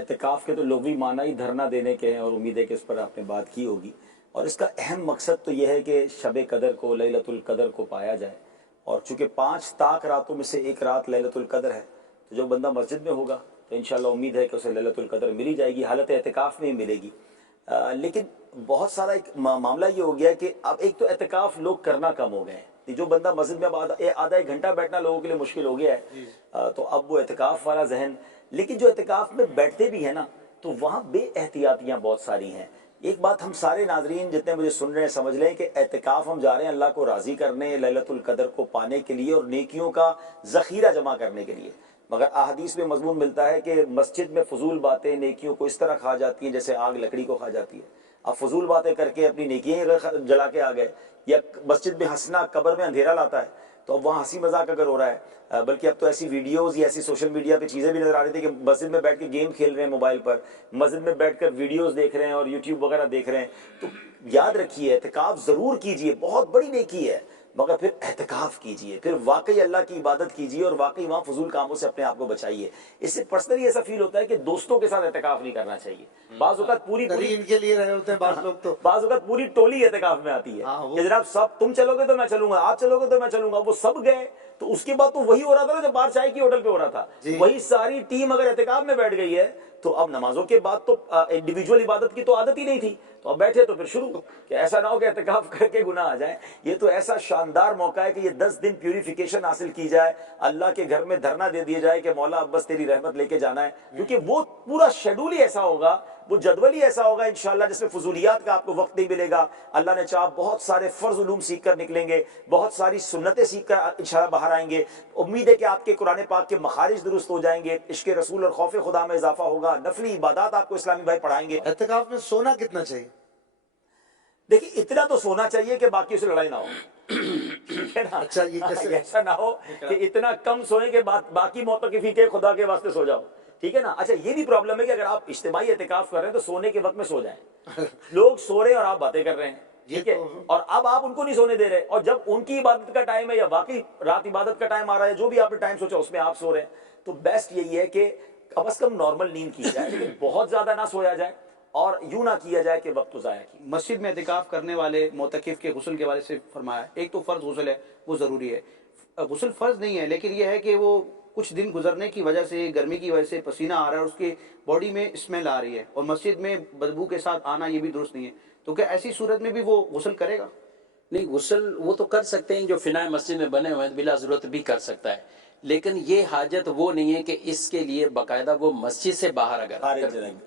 اعتکاف کے تو لغوی معنی ہی دھرنا دینے کے ہیں، اور امید ہے کہ اس پر آپ نے بات کی ہوگی، اور اس کا اہم مقصد تو یہ ہے کہ شب قدر کو، لیلۃ القدر کو پایا جائے، اور چونکہ 5 طاق راتوں میں سے ایک رات لیلۃ القدر ہے، تو جو بندہ مسجد میں ہوگا تو انشاءاللہ امید ہے کہ اسے لیلۃ القدر ملی جائے گی، حالت اعتکاف میں ہی ملے گی۔ لیکن بہت سارا ایک معاملہ یہ ہو گیا کہ اب ایک تو اعتکاف لوگ کرنا کم ہو گئے ہیں، جو بندہ مسجد میں اب آدھا ایک گھنٹہ بیٹھنا لوگوں کے لیے مشکل ہو گیا ہے، تو اب وہ اعتکاف والا ذہن، لیکن جو اعتکاف میں بیٹھتے بھی ہیں نا تو وہاں بے احتیاطیاں بہت ساری ہیں۔ ایک بات ہم سارے ناظرین جتنے مجھے سن رہے ہیں سمجھ لیں کہ اعتکاف ہم جا رہے ہیں اللہ کو راضی کرنے، لیلۃ القدر کو پانے کے لیے اور نیکیوں کا ذخیرہ جمع کرنے کے لیے، مگر احادیث میں مضمون ملتا ہے کہ مسجد میں فضول باتیں نیکیوں کو اس طرح کھا جاتی ہیں جیسے آگ لکڑی کو کھا جاتی ہے۔ اب فضول باتیں کر کے اپنی نیکیاں جلا کے آ گئے، یا مسجد میں ہنسنا قبر میں اندھیرا لاتا ہے، تو اب وہاں ہنسی مذاق اگر ہو رہا ہے، بلکہ اب تو ایسی ویڈیوز یا ایسی سوشل میڈیا پہ چیزیں بھی نظر آ رہی تھی کہ مسجد میں بیٹھ کے گیم کھیل رہے ہیں موبائل پر، مسجد میں بیٹھ کر ویڈیوز دیکھ رہے ہیں اور یوٹیوب وغیرہ دیکھ رہے ہیں۔ تو یاد رکھیے اعتکاف ضرور کیجئے، بہت بڑی نیکی ہے، مگر پھر اعتکاف کیجئے، پھر واقعی اللہ کی عبادت کیجئے اور واقعی وہاں فضول کاموں سے اپنے آپ کو بچائیے۔ اس سے پرسنلی ایسا فیل ہوتا ہے کہ دوستوں کے ساتھ اعتکاف نہیں کرنا چاہیے، بعض اوقات پوری ترین کے لیے رہے ہوتے ہیں بعض لوگ، تو بعض اوقات پوری ٹولی اعتکاف میں آتی ہے کہ جناب سب تم چلو گے تو میں چلوں گا، آپ چلو گے تو میں چلوں گا، وہ سب گئے تو اس کے بعد تو وہی ہو رہا تھا نا جو باہر چائے کی ہوٹل پہ ہو رہا تھا، وہی ساری ٹیم اگر اعتکاف میں بیٹھ گئی ہے تو اب نمازوں کے بعد تو انڈیویجول عبادت کی تو عادت ہی نہیں تھی، تو اب بیٹھے تو پھر شروع کہ ایسا نہ ہو کہ اعتکاف کر کے گناہ آ جائیں۔ یہ تو ایسا شاندار موقع ہے کہ یہ 10 دن پیوریفیکیشن حاصل کی جائے، اللہ کے گھر میں دھرنا دے دیا جائے کہ مولا اب بس تیری رحمت لے کے جانا ہے، کیونکہ وہ پورا شیڈول ہی ایسا ہوگا، وہ جدول ہی ایسا ہوگا انشاءاللہ جس میں فضولیات کا آپ کو وقت نہیں ملے گا۔ اللہ نے چاہا بہت سارے فرض علوم سیکھ کر نکلیں گے، بہت ساری سنتیں سیکھ کر انشاءاللہ باہر آئیں گے۔ امید ہے کہ آپ کے قرآن پاک کے مخارج درست ہو جائیں گے، عشق رسول اور خوف خدا میں اضافہ ہوگا، نفلی عبادات آپ کو اسلامی بھائی پڑھائیں گے۔ اعتکاف میں سونا کتنا چاہیے؟ دیکھیے اتنا تو سونا چاہیے کہ باقی سے لڑائی نہ ہو، ٹھیک ہے نا؟ اچھا، یہ کیسے؟ ایسا نہ ہو کہ اتنا کم سوئیں کہ باقی معتکفین کے خدا کے واسطے سو جاؤ، ٹھیک ہے نا؟ اچھا یہ بھی پرابلم ہے کہ اگر آپ اجتماعی اعتکاف کر رہے ہیں تو سونے کے وقت میں سو جائیں، لوگ سو رہے ہیں اور آپ باتیں کر رہے ہیں، ٹھیک ہے، اور اب آپ ان کو نہیں سونے دے رہے، اور جب ان کی عبادت کا ٹائم ہے یا واقعی رات عبادت کا ٹائم آ رہا ہے، جو بھی آپ نے ٹائم سوچا اس میں آپ سو رہے ہیں، تو بیسٹ یہی ہے کہ کم از کم نارمل نیند کی جائے، لیکن بہت زیادہ نہ سویا جائے اور یوں نہ کیا جائے کہ وقت کو ضائع کیا۔ مسجد میں اعتکاف کرنے والے معتکف کے غسل کے بارے سے فرمایا، ایک تو فرض غسل ہے وہ ضروری ہے، غسل فرض نہیں ہے لیکن یہ ہے کہ وہ کچھ دن گزرنے کی وجہ سے، گرمی کی وجہ سے پسینہ آ رہا ہے اور اس کی باڈی میں اسمیل آ رہی ہے، اور مسجد میں بدبو کے ساتھ آنا یہ بھی درست نہیں ہے، تو کیا ایسی صورت میں بھی وہ غسل کرے گا؟ نہیں، غسل وہ تو کر سکتے ہیں جو فنائے مسجد میں بنے ہوئے ہیں، بلا ضرورت بھی کر سکتا ہے، لیکن یہ حاجت وہ نہیں ہے کہ اس کے لیے باقاعدہ وہ مسجد سے باہر اگر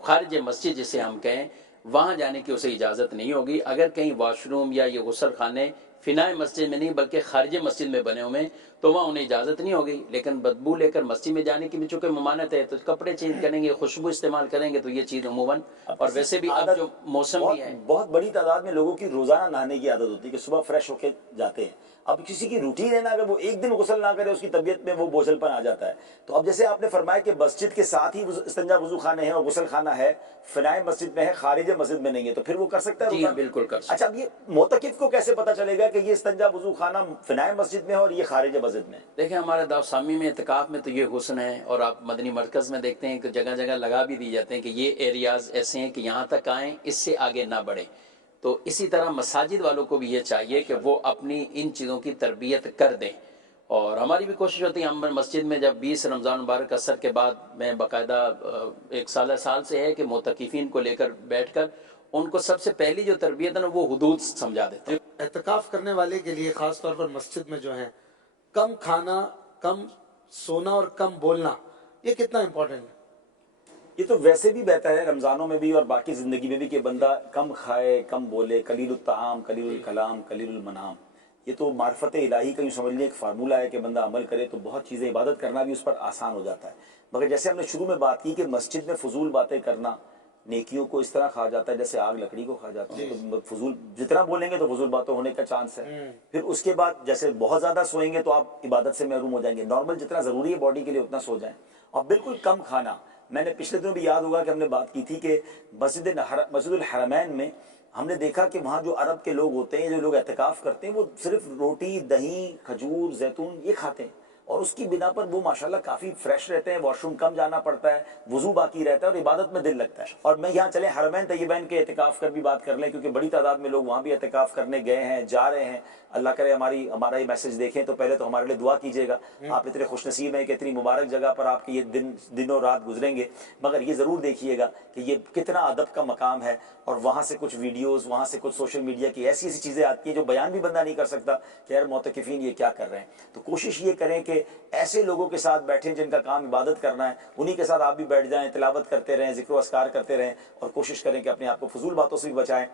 خارج مسجد جسے ہم کہیں وہاں جانے کی اسے اجازت نہیں ہوگی۔ اگر کہیں واش روم یا یہ غسل خانے فنائے مسجد میں نہیں بلکہ خارج مسجد میں بنے ہوئے ہیں تو وہاں انہیں اجازت نہیں ہوگی، لیکن بدبو لے کر مسجد میں جانے کی بھی چونکہ ممانعت ہے تو کپڑے چینج کریں گے، خوشبو استعمال کریں گے، تو یہ چیز عموماً، اور ویسے بھی اب جو موسم بھی ہے، بہت بڑی تعداد میں لوگوں کی روزانہ نہانے کی عادت ہوتی ہے کہ صبح فریش ہو کے جاتے ہیں، اب کسی کی روٹین ہے نا، اگر وہ ایک دن غسل نہ کرے اس کی طبیعت میں وہ بوجھل پن آ جاتا ہے، تو اب جیسے آپ نے فرمایا کہ مسجد کے ساتھ ہی استنجا وضو خانے ہیں اور غسل خانہ ہے، فنائے مسجد میں ہے خارج مسجد میں نہیں ہے، تو پھر وہ کر سکتا ہے جی روزہ؟ ہاں بالکل کر سکتا ہے۔ اچھا اب یہ معتکف کو کیسے پتا چلے گا کہ یہ استنجا وضو خانہ فنائے مسجد میں ہے اور یہ خارج مسجد میں ہے؟ دیکھیں ہمارے داوسامی میں اعتکاف میں تو یہ حسن ہے، اور آپ مدنی مرکز میں دیکھتے ہیں کہ جگہ جگہ لگا بھی دی جاتے ہیں کہ یہ ایریاز ایسے ہیں کہ یہاں تک آئیں، اس سے آگے نہ بڑھیں، تو اسی طرح مساجد والوں کو بھی یہ چاہیے کہ وہ اپنی ان چیزوں کی تربیت کر دیں، اور ہماری بھی کوشش ہوتی ہے، ہم مسجد میں جب 20 رمضان مبارک عصر کے بعد میں باقاعدہ ایک سال سے ہے کہ معتکفین کو لے کر بیٹھ کر ان کو سب سے پہلی جو تربیت ہے نا وہ حدود سمجھا دیتا ہوں۔ اعتکاف کرنے والے کے لیے خاص طور پر مسجد میں جو ہے کم کھانا، کم سونا اور کم بولنا، یہ کتنا امپورٹنٹ ہے؟ یہ تو ویسے بھی بہتر ہے رمضانوں میں بھی اور باقی زندگی میں بھی کہ بندہ کم کھائے، کم بولے، قلیل الطعام قلیل الکلام قلیل المنام، یہ تو معرفت الہی کا یوں سمجھ لیں ایک فارمولہ ہے کہ بندہ عمل کرے تو بہت چیزیں عبادت کرنا بھی اس پر آسان ہو جاتا ہے، مگر جیسے ہم نے شروع میں بات کی کہ مسجد میں فضول باتیں کرنا نیکیوں کو اس طرح کھا جاتا ہے جیسے آگ لکڑی کو کھا جاتا ہے، تو فضول جتنا بولیں گے تو فضول باتیں ہونے کا چانس ہے، پھر اس کے بعد جیسے بہت زیادہ سوئیں گے تو آپ عبادت سے محروم ہو جائیں گے، نارمل جتنا ضروری ہے باڈی کے لیے اتنا سو جائیں، اور بالکل کم کھانا۔ میں نے پچھلے دنوں بھی یاد ہوگا کہ ہم نے بات کی تھی کہ مسجد الحرمین میں ہم نے دیکھا کہ وہاں جو عرب کے لوگ ہوتے ہیں، جو لوگ اعتکاف کرتے ہیں، وہ صرف روٹی، دہی، کھجور، زیتون یہ کھاتے ہیں، اور اس کی بنا پر وہ ماشاءاللہ کافی فریش رہتے ہیں، واش روم کم جانا پڑتا ہے، وضو باقی رہتا ہے اور عبادت میں دل لگتا ہے۔ اور میں یہاں چلے حرمین طیبین کے اعتکاف کر بھی بات کر لیں، کیونکہ بڑی تعداد میں لوگ وہاں بھی اعتکاف کرنے گئے ہیں، جا رہے ہیں۔ اللہ کرے ہمارا یہ میسج دیکھیں تو پہلے تو ہمارے لیے دعا کیجیے گا، آپ اتنے خوش نصیب ہیں کہ اتنی مبارک جگہ پر آپ کے یہ دن و رات گزریں گے، مگر یہ ضرور دیکھیے گا کہ یہ کتنا ادب کا مقام ہے، اور وہاں سے کچھ ویڈیوز، وہاں سے کچھ سوشل میڈیا کی ایسی چیزیں آتی ہیں جو بیان بھی بندہ نہیں کر سکتا کہ یار معتکفین یہ کیا کر رہے ہیں۔ تو کوشش یہ کریں کہ ایسے لوگوں کے ساتھ بیٹھیں جن کا کام عبادت کرنا ہے، انہی کے ساتھ آپ بھی بیٹھ جائیں، تلاوت کرتے رہیں، ذکر و اذکار کرتے رہیں، اور کوشش کریں کہ اپنے آپ کو فضول باتوں سے بھی بچائیں۔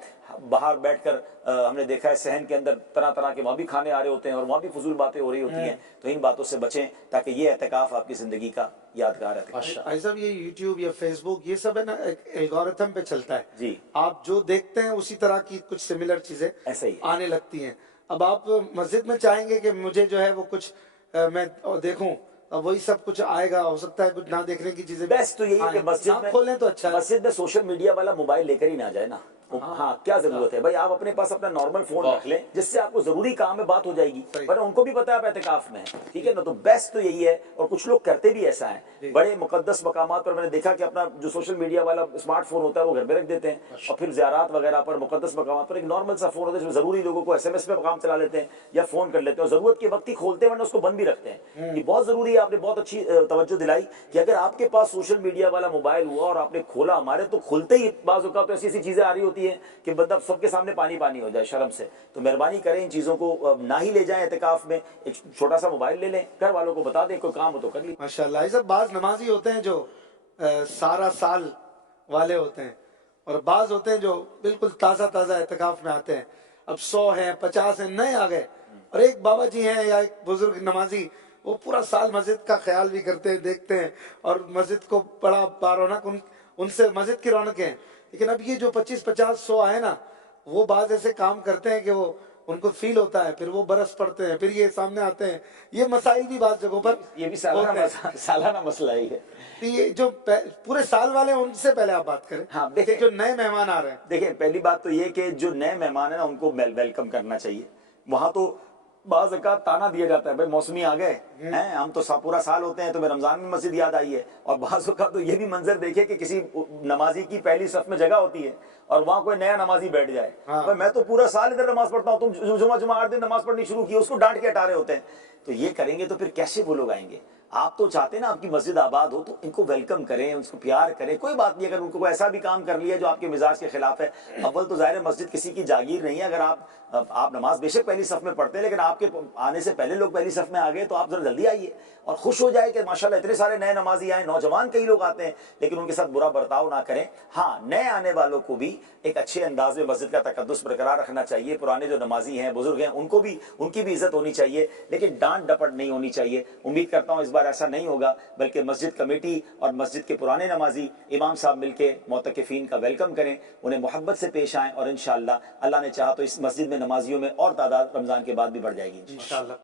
باہر بیٹھ کر ہم نے دیکھا ہے صحن کے اندر طرح طرح کے وہاں بھی کھانے آ رہے ہوتے ہیں اور وہاں بھی فضول باتیں ہو رہی ہوتی ہیں، تو ان باتوں سے بچیں تاکہ یہ اعتکاف آپ کی زندگی کا یادگار ہے۔ بھائی صاحب یہ یوٹیوب یا فیس بک یہ سب ہے نا ایک الگورتھم پہ چلتا ہے، جی، آپ جو دیکھتے ہیں اسی طرح کی کچھ سملر چیزیں ایسا ہی آنے لگتی ہیں۔ اب آپ مسجد میں چاہیں گے کہ مجھے جو ہے وہ کچھ میں دیکھوں، اب وہی سب کچھ آئے گا، ہو سکتا ہے کچھ نہ دیکھنے کی چیزیں بیسٹ تو یہی ہے کہ مسجد میں کھولیں تو اچھا ہے۔ مسجد میں سوشل میڈیا والا موبائل لے کر ہی نہ جائے نا۔ ہاں کیا ضرورت ہے بھائی، آپ اپنے پاس اپنا نارمل فون رکھ لیں جس سے آپ کو ضروری کام میں بات ہو جائے گی، ورنہ ان کو بھی پتا ہے آپ اعتکاف میں ہیں، ٹھیک ہے نا۔ تو بیسٹ تو یہی ہے، اور کچھ لوگ کرتے بھی ایسا ہیں، بڑے مقدس مقامات پر میں نے دیکھا کہ اپنا جو سوشل میڈیا والا اسمارٹ فون ہوتا ہے وہ گھر میں رکھ دیتے ہیں، اور پھر زیارات وغیرہ پر مقدس مقامات پر ایک نارمل سا فون ہوتا ہے جس میں ضروری لوگوں کو SMS پہ کام چلا لیتے ہیں یا فون کر لیتے ہیں، اور ضرورت کے وقت ہی کھولتے ہیں ورنہ اس کو بند بھی رکھتے ہیں۔ یہ بہت ضروری ہے، آپ نے بہت اچھی توجہ دلائی کہ اگر آپ کے پاس سوشل میڈیا والا موبائل ہوا اور آپ نے کھولا، ہمارے تو کھلتے ہی بعض اوقات تو ایسی چیزیں آ رہی ہوتی ہیں کہ بندہ سب کے سامنے پانی ہو جائے شرم سے۔ تو مہربانی کریں ان چیزوں کو نہ ہی لے جائیں اعتکاف میں، ایک چھوٹا سا موبائل لے لیں، گھر والوں کو بتا دیں، کوئی کام ہو تو کر لیں۔ ماشاءاللہ ایسا بعض نمازی ہوتے ہیں جو سارا سال والے ہوتے ہیں، اور بعض ہوتے ہیں جو بالکل تازہ اعتکاف میں آتے ہیں، اب 100 ہیں 50 ہیں نئے آ گئے، اور ایک بابا جی ہیں یا ایک بزرگ نمازی وہ پورا سال مسجد کا خیال بھی کرتے ہیں، دیکھتے ہیں، اور مسجد کو بڑا رونق ان سے مسجد کی رونق ہے۔ لیکن اب یہ جو 25 50 100 آئے نا، وہ بعض ایسے کام کرتے ہیں کہ وہ ان کو فیل ہوتا ہے، پھر وہ برس پڑتے ہیں، پھر یہ سامنے آتے ہیں۔ یہ مسائل بھی بعض جگہوں پر یہ بھی سالانہ مسئلہ ہی ہے۔ یہ جو پورے سال والے ہیں ان سے پہلے آپ بات کریں۔ ہاں دیکھیں، جو نئے مہمان آ رہے ہیں، دیکھیں پہلی بات تو یہ کہ جو نئے مہمان ہیں نا ان کو ویلکم کرنا چاہیے۔ وہاں تو بعض اوقات تانا دیا جاتا ہے بھائی موسمی آ گئے ہیں، ہم تو پورا سال ہوتے ہیں، تو میں رمضان میں مسجد یاد آئی ہے۔ اور بعض اوقات تو یہ بھی منظر دیکھے کہ کسی نمازی کی پہلی صف میں جگہ ہوتی ہے اور وہاں کوئی نیا نمازی بیٹھ جائے، بھائی میں تو پورا سال ادھر نماز پڑھتا ہوں، تم جمعہ 8 دن نماز پڑھنی شروع کی، اس کو ڈانٹ کے ہٹا رہے ہوتے ہیں۔ تو یہ کریں گے تو پھر کیسے وہ لوگ آئیں گے؟ آپ تو چاہتے ہیں نا آپ کی مسجد آباد ہو، تو ان کو ویلکم کریں، ان کو پیار کریں۔ کوئی بات نہیں اگر ان کو ایسا بھی کام کر لیا جو آپ کے مزاج کے خلاف ہے۔ اول تو ظاہر ہے مسجد کسی کی جاگیر نہیں ہے، اگر آپ نماز بے شک پہلی صف میں پڑھتے ہیں، لیکن آپ کے آنے سے پہلے لوگ پہلی صف میں آ گئے تو آپ ذرا جلدی آئیے اور خوش ہو جائے کہ ماشاءاللہ اتنے سارے نئے نمازی آئے، نوجوان کئی لوگ آتے ہیں، لیکن ان کے ساتھ برا برتاؤ نہ کریں۔ ہاں نئے آنے والوں کو بھی ایک اچھے انداز میں مسجد کا تقدس برقرار رکھنا چاہیے۔ پرانے جو نمازی ہیں، بزرگ ہیں، ان کی بھی عزت ہونی چاہیے، لیکن ڈانٹ ڈپٹ نہیں ہونی چاہیے۔ امید کرتا ہوں اس بار ایسا نہیں ہوگا، بلکہ مسجد کمیٹی اور مسجد کے پرانے نمازی امام صاحب مل کے معتکفین کا ویلکم کریں، انہیں محبت سے پیش آئیں، اور انشاءاللہ اللہ نے چاہا تو اس مسجد میں نمازیوں میں اور تعداد رمضان کے بعد بھی بڑھ جائے گی انشاءاللہ۔